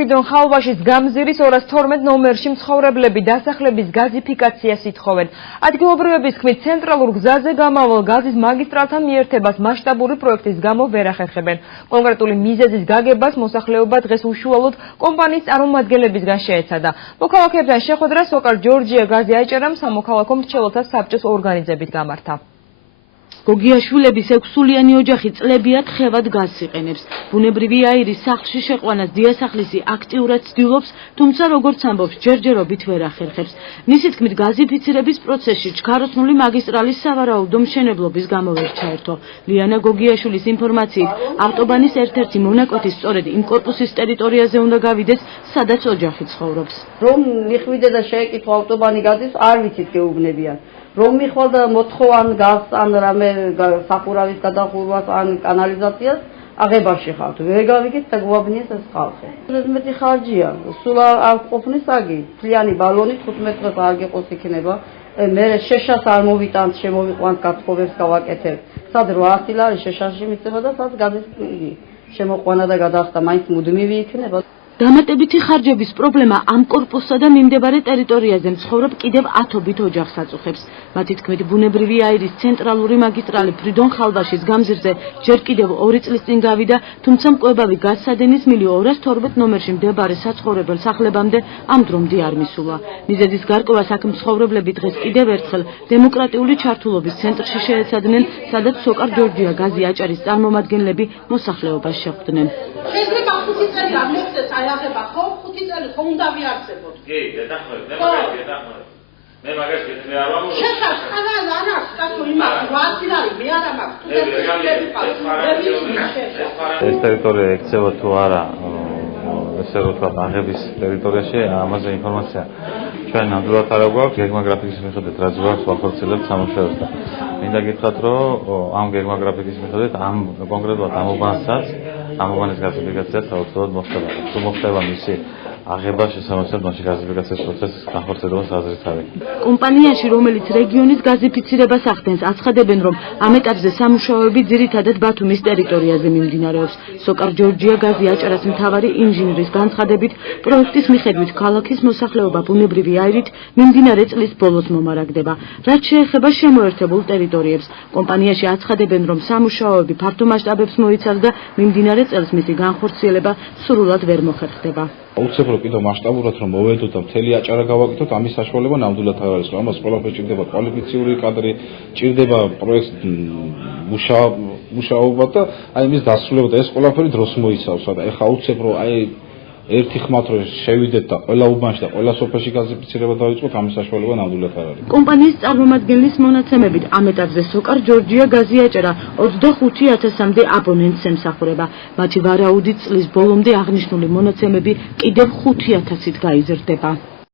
ფრიდონ ხალვაშის გამზირის 212 ნომერში მცხოვრებლები დასახლების გაზიფიკაციას ითხოვენ. ადგილობრივების თქმით, ცენტრალურ გზაზე გამავალ გაზის მაგისტრალთან მიერთებას მასშტაბური პროექტის გამო ვერ ახერხებენ. კონკრეტული მიზეზის გაგებას მოსახლეობა დღეს უშუალოდ კომპანიის წარმომადგენლებისგან შეეცადა. მოქალაქეებთან შეხვედრა სოკარ ჯორჯია გაზი აჭარამ სამოქალაქო მრჩეველთა საბჭოს ორგანიზებით გამართა. გოგიაშვილების 6-სულიანი ოჯახი წლებიათ ხევად გაზს იყენებს. ბუნებრივი აირის სახლში შეყვანას დიასახლისი აქტიურად ცდილობს, თუმცა როგორც ამბობს, ჯერჯერობით ვერ ახერხებს. მისი თქმით, გაზიფიცირების პროცესში ჩქაროსნული მაგისტრალის სავარაუდო მშენებლობის გამო ვერ ჩაერთო. ლიანა გოგიაშვილის ინფორმაციით, ავტობანის ერთ-ერთი მონაკვეთი სწორედ იმ კორპუსის ტერიტორიაზე უნდა გავიდეს, სადაც ოჯახი ცხოვრობს. რომ მიხვიდე და შეეკითხო ავტობანი გაზის, არ ვიცით გეუბნებიან. რომ მიხვალ და მოთხოვან გაზს ან რამე სახურავის გადახურვას ან კანალიზაციას აღებაში ხართ. ვერ გავიგეთ და გვაბნიეს ეს ხალხი. მეტი ხარჯია. სულ არ ყოფნის აგი. მთლიანი ბალონი 15 დღეს არ გიყოს იქნება. მე შეშას არ მოვიტანთ, შემოვიყვანთ გათხოვებს გავაკეთებ. სად 800 ლარი შეშაში მიწება და სად გაზის შემოყვანა და გადახდა მაინც მუდმივი იქნება. დამატებითი ხარჯების პრობლემა ამ კორპუსსა და მიმდებარე ტერიტორიაზე მცხოვრებ კიდევ 10-ობით ოჯახს აწუხებს. მათი თქმით, ბუნებრივი აირის ცენტრალური მაგისტრალი ფრიდონ ხალვაშის გამზირზე ჯერ კიდევ 2 წლის წინ გავიდა, თუმცა მკვლევარი გაზსადენის მილი 212 ნომერში მდებარე საცხოვრებელ სახლებამდე ამ დრომდე არ მისულა. მიზეზის გარკვევას აქ მცხოვრებლები დღეს კიდევ ერთხელ დემოკრატიული ჩართულობის ცენტრში შეეცადნენ, სადაც სოკარ ჯორჯია გაზი აჭარის წარმომადგენლები მოსახლეობას შეხვდნენ. შეიძლება 5 წელი არ მოგწეს აღება ხო 5 წელი ხომ უნდა ვიარსებოთ. კი, დედახმარეთ, დედახმარეთ. მე მაგას გეტყვი არ ვამბობ. შეშა, ანას, კაცო იმას 800 ლარი მე არ მაქვს. ეს ტერიტორია ექცევა თუ არა, ესე რომ თქვა აღების ტერიტორიაში, ამაზე ინფორმაცია ჩვენ ნამდვილად არ გვაქვს, გეგმაგრაფიკის მიხედვით რაც გვაქვს ვახორციელებთ სამუშაოს და მინდა გითხრათ, რომ ამ გეგმაგრაფიკის მიხედვით ამ კონკრეტულად ამ უბანის გაზიფიკაციას საოცრად მოხდება. თუ მოხდება მისი აღება შესაბამისად მასში გაზიფიკაციის პროცესის განხორციელებას აზრით არის. კომპანიაში, რომელიც რეგიონის გაზიფიცირებას ახდენს, აცხადებენ, რომ ამ ეტაპზე სამუშაოები ძირითადად ბათუმის ტერიტორიაზე მიმდინარეობს. სოკარ ჯორჯია გაზი აჭარას მთავარი ინჟინრის განცხადებით, პროექტის მიხედვით ქალაქის მოსახლეობა ბუნებრივი აირით მიმდინარე წლის ბოლოს მომარაგდება. რაც შეეხება შემოერთებულ ტერიტორიებს, კომპანიაში აცხადებენ, რომ სამუშაოები ფართო მასშტაბებს მოიცავს და მიმდინარე წელს მისი განხორციელება სრულად ვერ მოხერხდება. აუცილებლად კიდევ მასშტაბურად რომ მოვედოთ და მთელი აჭარა გავაკეთოთ, ამის საშუალება ნამდვილად არ არის. ამას ყველაფერს ჭირდება კვალიფიციური კადრი, ჭირდება პროექტ მუშაობა და აი მის დასრულება და ეს ყველაფერი დროს მოიცავს და ეხა აუცილებლად აი ერთი ხმათ რომ შევიდეთ და ყველა უბანში და ყველა სოფელში გაზიფიცირება დავიწყოთ, ამის საშუალება ნამდვილად არ არის. კომპანიის წარმომადგენლის მონაცემებით ამ ეტაპზე სოკარ ჯორჯია გაზი აჭარა 25,000-მდე აბონენტს ემსახურება. მათი ვარაუდით წლის ბოლომდე აღნიშნული მონაცემები კიდევ 5,000-ით გაიზრდება.